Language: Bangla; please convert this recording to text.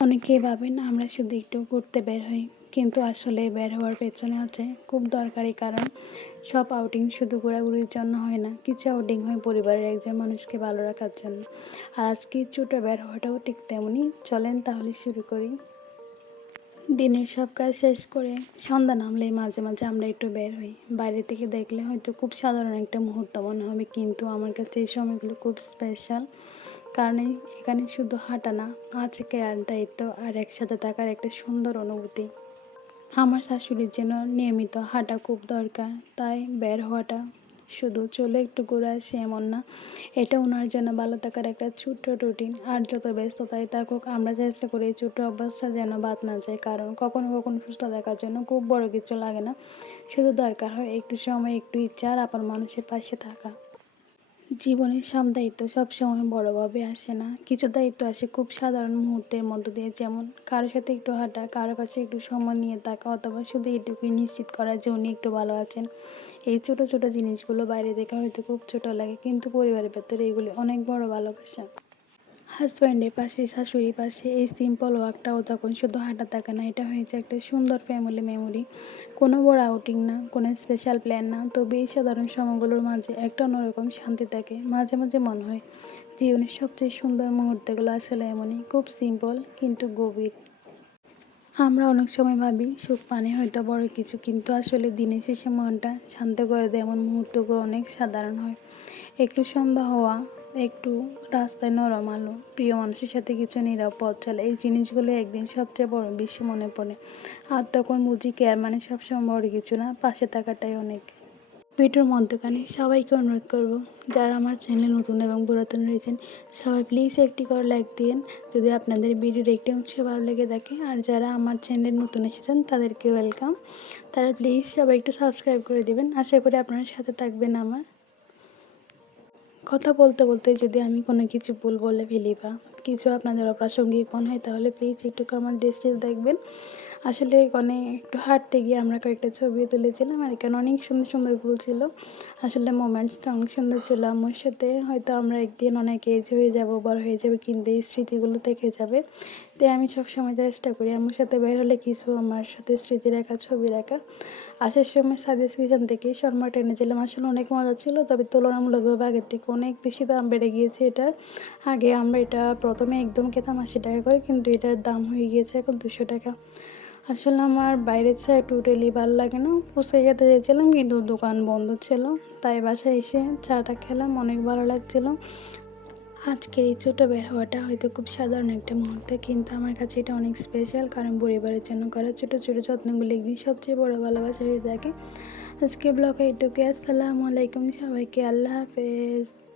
অনেকেই ভাবেন আমরা শুধু একটু ঘুরতে বের হই, কিন্তু আসলে বের হওয়ার পেছনে আছে খুব দরকারি কারণ। সব আউটিং শুধু ঘোরাঘুরির জন্য হয় না, কিছু আউটিং হয় পরিবারের একজন মানুষকে ভালো রাখার জন্য। আর আজকে ছোটো বের হওয়াটাও ঠিক তেমনই। চলেন তাহলে শুরু করি। দিনের সব কাজ শেষ করে সন্ধ্যা নামলেই মাঝে মাঝে আমরা একটু বের হই। বাইরে থেকে দেখলে হয়তো খুব সাধারণ একটা মুহূর্ত মনে হবে, কিন্তু আমার কাছে এই সময়গুলো খুব স্পেশাল। কারণ এখানে শুধু হাঁটা না, আছে কেয়ার, দায়িত্ব আর একসাথে থাকার একটা সুন্দর অনুভূতি। আমার শাশুড়ির জন্য নিয়মিত হাঁটা খুব দরকার, তাই বের হওয়াটা শুধু চলে একটু ঘুরে আসি এমন না, এটা ওনার জন্য ভালো থাকার একটা ছোট্ট রুটিন। আর যত ব্যস্ততায় থাকুক, আমরা চেষ্টা করি এই ছোট্ট অভ্যাসটা যেন বাদ না যায়, কারণ কখনো কখনো সুস্থ থাকার জন্য খুব বড় কিছু লাগে না, শুধু দরকার হয় একটু সময়, একটু ইচ্ছা আর আপন মানুষের পাশে থাকা। জীবনের সব দায়িত্ব সবসময় বড়ভাবে আসে না, কিছু দায়িত্ব আসে খুব সাধারণ মুহূর্তের মধ্য দিয়ে, যেমন কারোর সাথে একটু হাঁটা, কারোর পাশে একটু সময় নিয়ে থাকা, অথবা শুধু এটুকুই নিশ্চিত করা যে উনি একটু ভালো আছেন। এই ছোট ছোট জিনিসগুলো বাইরে দেখে হয়তো খুব ছোট লাগে, কিন্তু পরিবারের ভেতরে এগুলি অনেক বড় ভালোবাসা। হাজব্যান্ডের পাশে, শাশুড়ির পাশে এই সিম্পল ওয়াকটাও তখন শুধু হাঁটা থাকে না, এটা হয়েছে একটা সুন্দর ফ্যামিলি মেমোরি। কোনো বড় আউটিং না, কোনো স্পেশাল প্ল্যান না, তবে এই সাধারণ সময়গুলোর মাঝে একটা অন্যরকম শান্তি থাকে। মাঝে মাঝে মনে হয় জীবনের সবচেয়ে সুন্দর মুহূর্তগুলো আসলে এমনই, খুব সিম্পল কিন্তু গভীর। আমরা অনেক সময় ভাবি সুখ মানে হয়তো বড় কিছু, কিন্তু আসলে দিনের শেষে মনটা শান্ত করে দেয় এমন মুহূর্তগুলো অনেক সাধারণ হয়। একটু সন্ধ্যা হওয়া, একটু রাস্তায় নরম আলো, প্রিয় মানুষের সাথে কিছু নীরব পথ চলা, এই জিনিসগুলো একদিন সবচেয়ে বড় বেশি মনে পড়ে। আর তখন বুঝি কেয়ার মানে সবসময় বড় কিছু না, পাশে থাকাটাই অনেক। ভিডিওর মধ্যখানে সবাইকে অনুরোধ করব, যারা আমার চ্যানেলে নতুন এবং পুরাতন রয়েছেন, সবাই প্লিজ একটি করে লাইক দিন যদি আপনাদের ভিডিওর একটি অংশ ভালো লেগে থাকে। আর যারা আমার চ্যানেলে নতুন এসেছেন তাদেরকে ওয়েলকাম, তারা প্লিজ সবাই একটু সাবস্ক্রাইব করে দিবেন। আশা করি আপনারা সাথে থাকবেন আমার। কথা বলতে বলতে যদি আমি কোনো কিছু ভুল বলে ফেলি বা কিছু আপনাদের অপ্রাসঙ্গিক মনে হয়, তাহলে প্লিজ একটু কমেন্ট ডিসটেন্স দেখবেন। আসলে এখানে একটু হাঁটতে গিয়ে আমরা কয়েকটা ছবিও তুলেছিলাম, আর এখানে অনেক সুন্দর সুন্দর ফুল ছিল। আসলে মোমেন্টসটা অনেক সুন্দর ছিল আমার সাথে। হয়তো আমরা একদিন অনেক এজ হয়ে যাব, বড় হয়ে যাবে, কিন্তু এই স্মৃতিগুলো থেকে যাবে। তাই আমি সবসময় চেষ্টা করি আমার সাথে বের হলে কিছু আমার সাথে স্মৃতি রাখা, ছবি রাখা। আসার সময় সাজেস কিচেন থেকে শর্মাটা এনেছিলাম, আসলে অনেক মজা ছিল, তবে তুলনামূলকভাবে আগের থেকে অনেক বেশি দাম বেড়ে গিয়েছে এটার। আগে আমরা এটা প্রথমে একদম খেতাম 80 টাকা করে, কিন্তু এটার দাম হয়ে গিয়েছে এখন 200 টাকা। আসলে আমার বাইরের চা টোটালি ভালো লাগে না, ফুচকা খেতে চেয়েছিলাম কিন্তু দোকান বন্ধ ছিল, তাই বাসায় এসে চাটা খেলাম, অনেক ভালো লাগছিল। আজকের এই ছোটো বের হওয়াটা হয়তো খুব সাধারণ একটা মুহূর্ত, কিন্তু আমার কাছে এটা অনেক স্পেশাল, কারণ পরিবারের জন্য করা ছোটো ছোটো যত্নগুলো একদিন সবচেয়ে বড় ভালোবাসা হয়ে থাকে। আজকের ব্লগে এটুকুই। আসসালামু আলাইকুম সবাইকে, আল্লাহ হাফেজ।